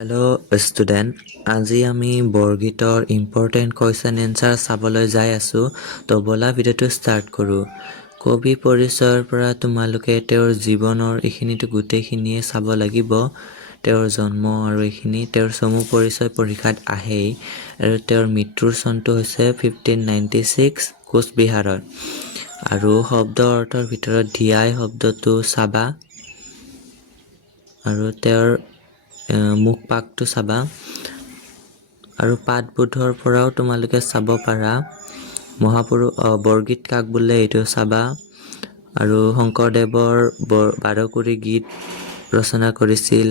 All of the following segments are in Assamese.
হেল্ল' ষ্টুডেণ্ট, আজি আমি বৰগীতৰ ইম্পৰ্টেণ্ট কুৱেশ্যন এনচাৰ চাবলৈ যাই আছোঁ। তো ব'লা ভিডিঅ'টো ষ্টাৰ্ট কৰোঁ। কবি পৰিচয়ৰ পৰা তোমালোকে তেওঁৰ জীৱনৰ এইখিনিতো গোটেইখিনিয়ে চাব লাগিব। তেওঁৰ জন্ম আৰু এইখিনি তেওঁৰ চমু পৰিচয় পৰীক্ষাত আহেই। আৰু তেওঁৰ মৃত্যুৰ চনটো হৈছে 1596 কোচবিহাৰত। আৰু শব্দ অৰ্থৰ ভিতৰত ধিয়াই শব্দটো চাবা আৰু তেওঁৰ মুখ পাকটো চাবা আৰু পাঠবোধৰ পৰাও তোমালোকে চাব পাৰা। বৰগীত কাক বোলে এইটো চাবা আৰু শংকৰদেৱৰ 12কুৰি গীত ৰচনা কৰিছিল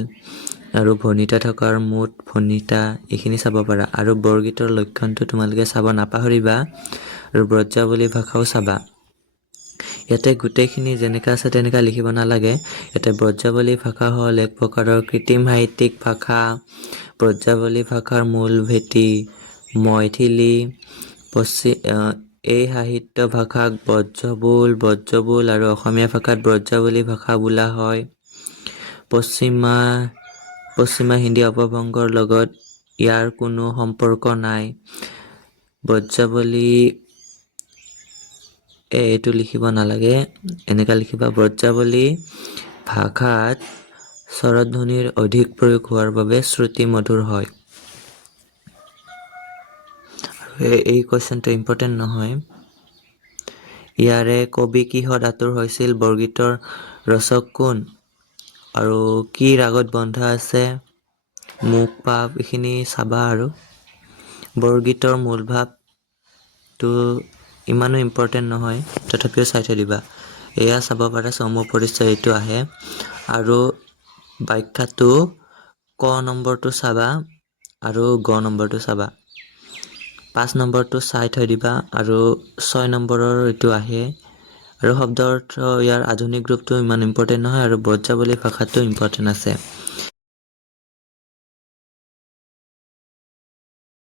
আৰু ভণিতা থকাৰ মুঠ ভণিতা এইখিনি চাব পাৰা। আৰু বৰগীতৰ লক্ষণটো তোমালোকে চাব নাপাহৰিবা আৰু ব্ৰজাৱলী ভাষাও চাবা। ইয়াতে গোটেইখিনি যেনেকৈ আছে তেনেকৈ লিখিব নালাগে। ইয়াতে ব্ৰজাৱলী ভাষা হ'ল এক প্ৰকাৰৰ কৃত্ৰিম সাহিত্যিক ভাষা। ব্ৰজাৱলী ভাষাৰ মূল ভেটি মৈথিলী। এই সাহিত্য ভাষাক ব্ৰজবোল আৰু অসমীয়া ভাষাত ব্ৰজাৱলী ভাষা বোলা হয়। পশ্চিমা হিন্দী অপভ্ৰংশৰ লগত ইয়াৰ কোনো সম্পৰ্ক নাই। ব্ৰজাৱলী এইটো লিখিব নালাগে, এনেকা লিখিবা। ব্ৰজাৱলী ভাষাত স্বৰধ্বনিৰ অধিক প্ৰয়োগ হোৱাৰ বাবে শ্ৰুতি মধুৰ হয়। এই কুৱেশ্যনটো ইম্পৰ্টেণ্ট নহয়। ইয়াৰে কবি কিহত আতুৰ হৈছিল? বৰগীতৰ ৰচক কোন আৰু কি ৰাগত বন্ধা আছে? মুখ পাপ এইখিনি চাবা। আৰু বৰগীতৰ মূল ভাৱটো ইমানো ইম্পৰ্টেণ্ট নহয়, তথাপিও চাই থৈ দিবা। এয়া চাব পাৰা চমু পৰিচয় এইটো আহে। আৰু ব্যাখ্যাটো ক নম্বৰটো চাবা আৰু গ নম্বৰটো চাবা। 5 নম্বৰটো চাই থৈ দিবা আৰু 6 নম্বৰৰ এইটো আহে। আৰু শব্দ অৰ্থ ইয়াৰ আধুনিক ৰূপটো ইমান ইম্পৰ্টেণ্ট নহয় আৰু ব্ৰজাৱলী ভাষাটো ইম্পৰ্টেণ্ট আছে।